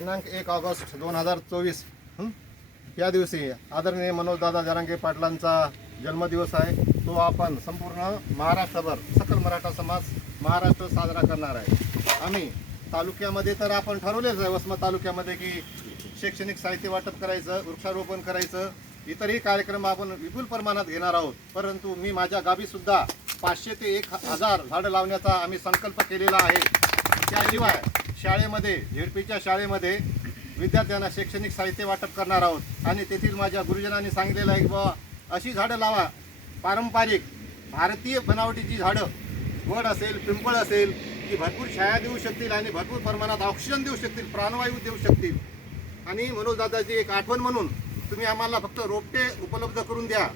दिनांक एक ऑगस्ट दोन हजार चोवीस. या दिवशी आदरणीय मनोजदादा जरांगे पाटलांचा जन्मदिवस आहे. तो आपण संपूर्ण महाराष्ट्रभर सकल मराठा समाज महाराष्ट्र साजरा करणार आहे. आम्ही तालुक्यामध्ये तर आपण ठरवलेच आहे वसमत तालुक्यामध्ये की शैक्षणिक साहित्य वाटप करायचं वृक्षारोपण करायचं इतरही कार्यक्रम आपण विपुल प्रमाणात घेणार आहोत. परंतु मी माझ्या गावीसुद्धा पाचशे ते एक हजार झाडं लावण्याचा आम्ही संकल्प केलेला आहे. त्याशिवाय शाळेमध्ये झेडपीच्या शाळेमध्ये विद्यार्थ्यांना शैक्षणिक साहित्य वाटप करणार आहोत. आणि तेथील माझ्या गुरुजनांनी सांगितलेलं आहे की बाबा अशी झाडं लावा. पारंपरिक भारतीय बनावटीची झाडं. वड असेल पिंपळ असेल की भरपूर छाया देऊ शकतील आणि भरपूर प्रमाणात ऑक्सिजन देऊ शकतील प्राणवायू देऊ शकतील. आणि मनोजदादाची एक आठवण म्हणून तुम्ही आम्हाला फक्त रोपटे उपलब्ध करून द्या.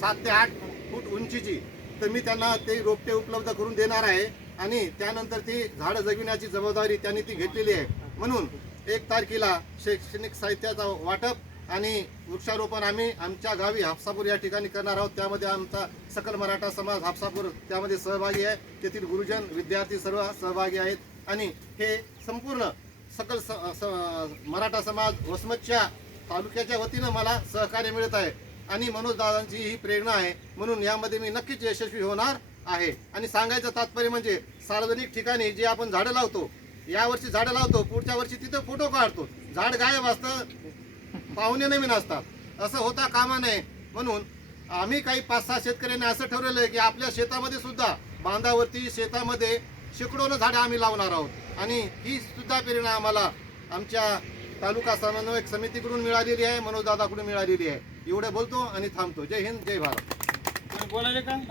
सात ते आठ फूट उंचीची. तर मी त्यांना ते रोपटे उपलब्ध करून देणार आहे. आणि त्यानंतर ती झाडं जगविण्याची जबाबदारी त्यांनी ती घेतलेली आहे. म्हणून एक तारखेला शैक्षणिक साहित्याचा वाटप आणि वृक्षारोपण आम्ही आमच्या गावी हापसापूर या ठिकाणी करणार आहोत. त्यामध्ये आमचा सकल मराठा समाज हापसापूर त्यामध्ये सहभागी आहे. तेथील गुरुजन विद्यार्थी सर्व सहभागी आहेत. आणि हे संपूर्ण सकल स, स, मराठा समाज वसमतच्या तालुक्याच्या वतीनं मला सहकार्य मिळत आहे. आणि मनोज दादांची ही प्रेरणा आहे. म्हणून यामध्ये मी नक्कीच यशस्वी होणार. आहे. आणि सांगायचं तात्पर्य म्हणजे सार्वजनिक ठिकाणी जे आपण झाडं लावतो या वर्षी झाडं लावतो पुढच्या वर्षी तिथं फोटो काढतो. झाड गायब असतं पाहुणे नवीन असतात. असं होता कामा नये. म्हणून आम्ही काही पाच सहा शेतकऱ्यांनी असं ठरवलं आहे की आपल्या शेतामध्ये सुद्धा बांधावरती शेतामध्ये शेकडोनं झाडं आम्ही लावणार आहोत. आणि ही सुद्धा प्रेरणा आम्हाला आमच्या तालुका समन्वयक समितीकडून मिळालेली आहे. मनोजदादाकडून मिळालेली आहे. एवढं बोलतो आणि थांबतो. जय हिंद जय भारत. बोलायले का?